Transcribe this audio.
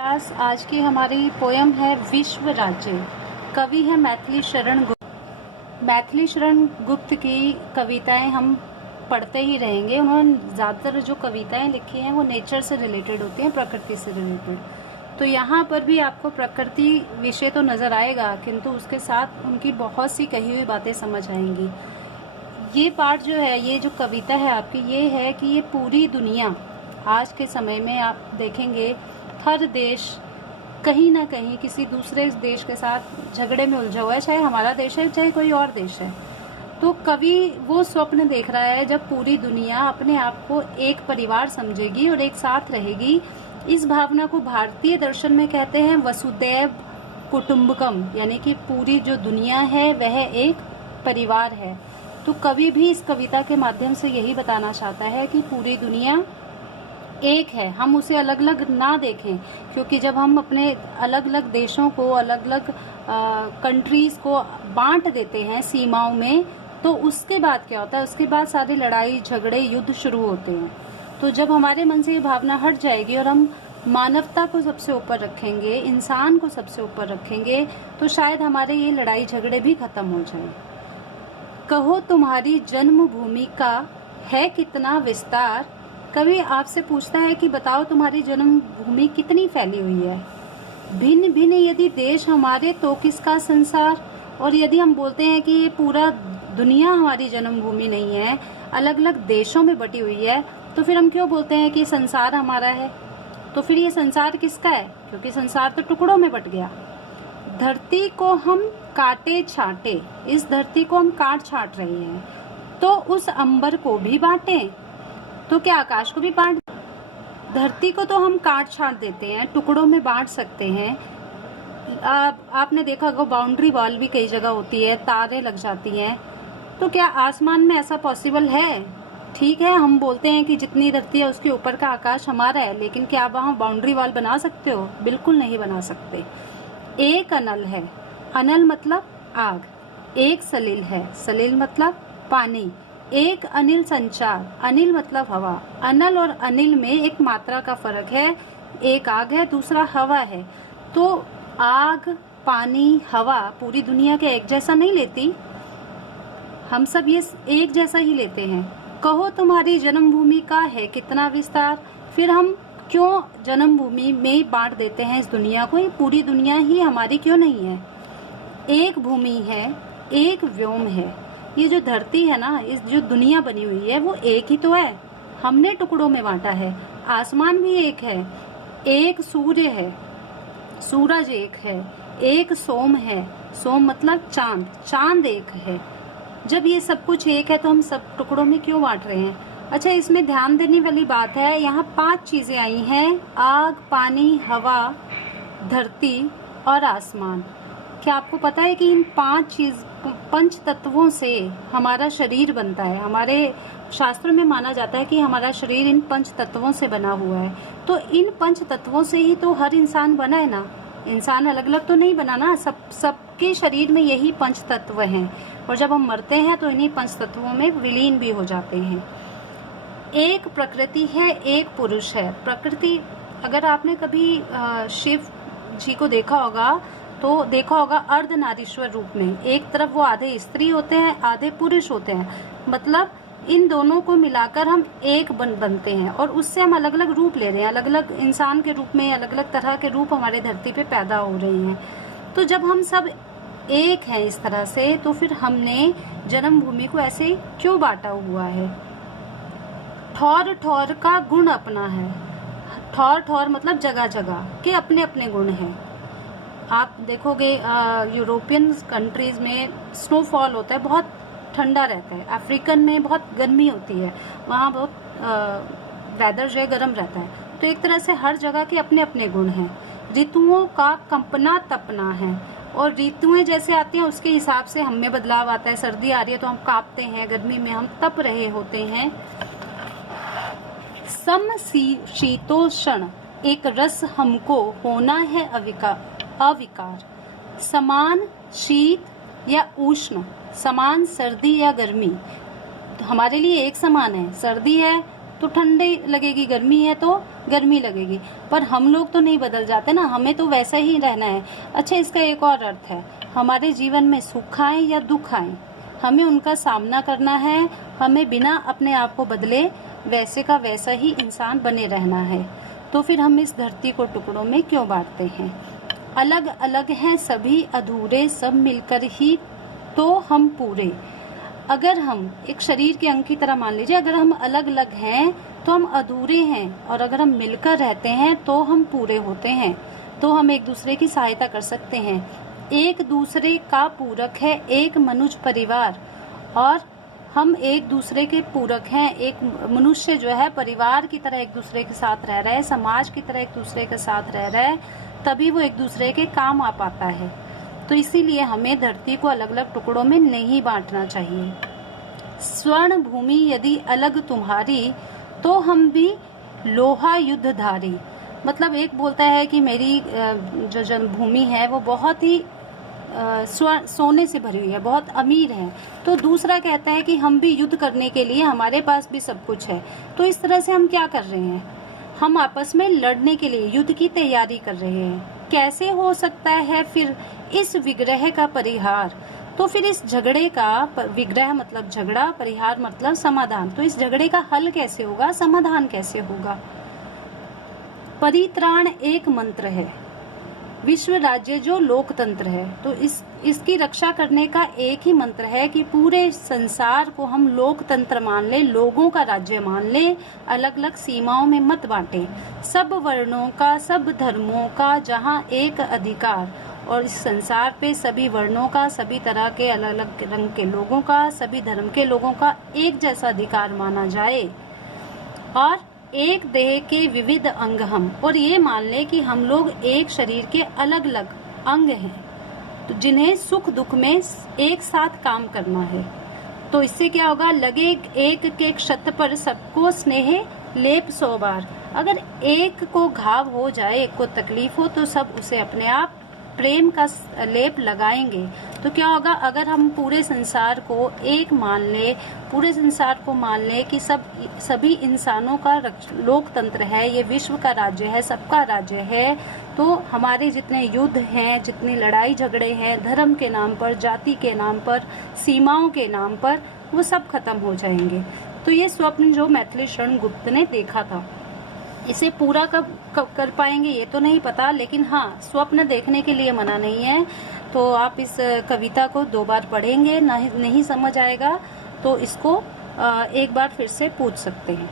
Class आज की हमारी पोयम है विश्व राज्य। कवि है मैथिली शरण गुप्त। मैथिली शरण गुप्त की कविताएं हम पढ़ते ही रहेंगे। उन्होंने ज़्यादातर जो कविताएं लिखी हैं वो नेचर से रिलेटेड होती हैं, प्रकृति से रिलेटेड। तो यहाँ पर भी आपको प्रकृति विषय तो नज़र आएगा, किंतु उसके साथ उनकी बहुत सी कही हुई बातें समझ आएंगी। ये पार्ट जो है, ये जो कविता है आपकी, ये है कि ये पूरी दुनिया आज के समय में आप देखेंगे हर देश कहीं ना कहीं किसी दूसरे देश के साथ झगड़े में उलझा हुआ है, चाहे हमारा देश है चाहे कोई और देश है। तो कवि वो स्वप्न देख रहा है जब पूरी दुनिया अपने आप को एक परिवार समझेगी और एक साथ रहेगी। इस भावना को भारतीय दर्शन में कहते हैं वसुदैव कुटुंबकम, यानी कि पूरी जो दुनिया है वह एक परिवार है। तो कवि भी इस कविता के माध्यम से यही बताना चाहता है कि पूरी दुनिया एक है, हम उसे अलग अलग ना देखें, क्योंकि जब हम अपने अलग अलग देशों को, अलग अलग कंट्रीज को बांट देते हैं सीमाओं में, तो उसके बाद क्या होता है, उसके बाद सारे लड़ाई झगड़े युद्ध शुरू होते हैं। तो जब हमारे मन से ये भावना हट जाएगी और हम मानवता को सबसे ऊपर रखेंगे, इंसान को सबसे ऊपर रखेंगे, तो शायद हमारे ये लड़ाई झगड़े भी खत्म हो जाएं। कहो तुम्हारी जन्मभूमि का है कितना विस्तार। कवि आपसे पूछता है कि बताओ तुम्हारी जन्मभूमि कितनी फैली हुई है। भिन्न भिन्न यदि देश हमारे तो किसका संसार। और यदि हम बोलते हैं कि ये पूरा दुनिया हमारी जन्मभूमि नहीं है, अलग अलग देशों में बटी हुई है, तो फिर हम क्यों बोलते हैं कि संसार हमारा है। तो फिर ये संसार किसका है, क्योंकि संसार तो टुकड़ों में बट गया। धरती को हम काटे छाटे, इस धरती को हम काट छाट रहे हैं, तो उस अंबर को भी बांटें। तो क्या आकाश को भी बांट। धरती को तो हम काट छाट देते हैं, टुकड़ों में बांट सकते हैं। आपने देखा होगा बाउंड्री वॉल भी कई जगह होती है, तारें लग जाती हैं। तो क्या आसमान में ऐसा पॉसिबल है। ठीक है, हम बोलते हैं कि जितनी धरती है उसके ऊपर का आकाश हमारा है, लेकिन क्या आप वहाँ बाउंड्री वॉल बना सकते हो। बिल्कुल नहीं बना सकते। एक अनल है, अनल मतलब आग। एक सलिल है, सलिल मतलब पानी। एक अनिल संचार, अनिल मतलब हवा। अनल और अनिल में एक मात्रा का फर्क है, एक आग है, दूसरा हवा है। तो आग, पानी, हवा पूरी दुनिया के एक जैसा नहीं लेती, हम सब ये एक जैसा ही लेते हैं। कहो तुम्हारी जन्मभूमि का है कितना विस्तार। फिर हम क्यों जन्मभूमि में बांट देते हैं इस दुनिया को। पूरी दुनिया ही हमारी क्यों नहीं है। एक भूमि है, एक व्योम है। ये जो धरती है ना, इस जो दुनिया बनी हुई है वो एक ही तो है, हमने टुकड़ों में बांटा है। आसमान भी एक है, एक सूर्य है, सूरज एक है। एक सोम है, सोम मतलब चांद, चांद एक है। जब ये सब कुछ एक है तो हम सब टुकड़ों में क्यों बांट रहे हैं। अच्छा, इसमें ध्यान देने वाली बात है, यहाँ 5 चीजें आई हैं, आग, पानी, हवा, धरती और आसमान। क्या आपको पता है कि इन 5 तत्वों से हमारा शरीर बनता है। हमारे शास्त्रों में माना जाता है कि हमारा शरीर इन 5 तत्वों से बना हुआ है। तो इन 5 तत्वों से ही तो हर इंसान बना है ना, इंसान अलग अलग तो नहीं बना ना। सबके शरीर में यही 5 तत्व हैं, और जब हम मरते हैं तो इन्हीं 5 तत्वों में विलीन भी हो जाते हैं। एक प्रकृति है, एक पुरुष है। प्रकृति, अगर आपने कभी शिव जी को देखा होगा तो देखा होगा अर्धनारीश्वर रूप में। एक तरफ वो आधे स्त्री होते हैं, आधे पुरुष होते हैं। मतलब इन दोनों को मिलाकर हम एक बनते हैं, और उससे हम अलग अलग रूप ले रहे हैं। अलग अलग इंसान के रूप में अलग अलग तरह के रूप हमारे धरती पे पैदा हो रहे हैं। तो जब हम सब एक हैं इस तरह से, तो फिर हमने जन्मभूमि को ऐसे क्यों बांटा हुआ है। ठौर ठौर का गुण अपना है। ठौर ठौर मतलब जगह जगह के अपने अपने गुण हैं। आप देखोगे यूरोपियन कंट्रीज में स्नोफॉल होता है, बहुत ठंडा रहता है। अफ्रीकन में बहुत गर्मी होती है, वहाँ बहुत वेदर जो है गर्म रहता है। तो एक तरह से हर जगह के अपने अपने गुण हैं। ऋतुओं का कंपना तपना है, और ऋतुएं जैसे आती हैं उसके हिसाब से हम में बदलाव आता है। सर्दी आ रही है तो हम कांपते हैं, गर्मी में हम तप रहे होते हैं। सम शीतोष्ण एक रस हमको होना है अविकार। समान शीत या उष्ण, समान सर्दी या गर्मी हमारे लिए एक समान है। सर्दी है तो ठंडी लगेगी, गर्मी है तो गर्मी लगेगी। पर हम लोग तो नहीं बदल जाते ना, हमें तो वैसा ही रहना है। अच्छा, इसका एक और अर्थ है, हमारे जीवन में सुख आए या दुख आए, हमें उनका सामना करना है, हमें बिना अपने आप को बदले वैसे का वैसा ही इंसान बने रहना है। तो फिर हम इस धरती को टुकड़ों में क्यों बांटते हैं? अलग अलग हैं सभी अधूरे, सब मिलकर ही तो हम पूरे। अगर हम एक शरीर के अंग की तरह मान लीजिए, अगर हम अलग अलग हैं तो हम अधूरे हैं, और अगर हम मिलकर रहते हैं तो हम पूरे होते हैं। तो हम एक दूसरे की सहायता कर सकते हैं। एक दूसरे का पूरक है एक मनुष्य परिवार, और हम एक दूसरे के पूरक हैं। एक मनुष्य जो है परिवार की तरह एक दूसरे के साथ रह रहा है, समाज की तरह एक दूसरे के साथ रह रहा है, तभी वो एक दूसरे के काम आ पाता है। तो इसीलिए हमें धरती को अलग अलग टुकड़ों में नहीं बांटना चाहिए। स्वर्ण भूमि यदि अलग तुम्हारी, तो हम भी लोहा युद्धधारी। मतलब एक बोलता है कि मेरी जो जन्मभूमि है वो बहुत ही सोने से भरी हुई है, बहुत अमीर है। तो दूसरा कहता है कि हम भी युद्ध करने के लिए हमारे पास भी सब कुछ है। तो इस तरह से हम क्या कर रहे हैं? हम आपस में लड़ने के लिए युद्ध की तैयारी कर रहे हैं। कैसे हो सकता है फिर इस विग्रह का परिहार? तो फिर इस झगड़े का, विग्रह मतलब झगड़ा, परिहार मतलब समाधान, तो इस झगड़े का हल कैसे होगा, समाधान कैसे होगा? परित्राण एक मंत्र है, विश्व राज्य जो लोकतंत्र है, तो इसकी रक्षा करने का एक ही मंत्र है कि पूरे संसार को हम लोकतंत्र मान ले, लोगों का राज्य मान ले, अलग अलग सीमाओं में मत बांटे। सब वर्णों का, सब धर्मों का जहाँ एक अधिकार, और इस संसार पे सभी वर्णों का, सभी तरह के अलग अलग रंग के लोगों का, सभी धर्म के लोगों का एक जैसा अधिकार माना जाए। और एक देह के विविध अंग हम, और ये मान ले कि हम लोग एक शरीर के अलग अलग अंग हैं, तो जिन्हें सुख दुख में एक साथ काम करना है। तो इससे क्या होगा? लगे एक के क्षत पर सबको स्नेह लेप 100 बार। अगर एक को घाव हो जाए, एक को तकलीफ हो, तो सब उसे अपने आप प्रेम का लेप लगाएंगे। तो क्या होगा? अगर हम पूरे संसार को एक मान ले, पूरे संसार को मान ले कि सभी इंसानों का लोकतंत्र है, ये विश्व का राज्य है, सबका राज्य है, तो हमारे जितने युद्ध हैं, जितनी लड़ाई झगड़े हैं धर्म के नाम पर, जाति के नाम पर, सीमाओं के नाम पर, वो सब खत्म हो जाएंगे। तो ये स्वप्न जो मैथिली शरण गुप्त ने देखा था, इसे पूरा कब कर पाएंगे ये तो नहीं पता, लेकिन हाँ, स्वप्न देखने के लिए मना नहीं है। तो आप इस कविता को 2 बार पढ़ेंगे, नहीं समझ आएगा तो इसको एक बार फिर से पूछ सकते हैं।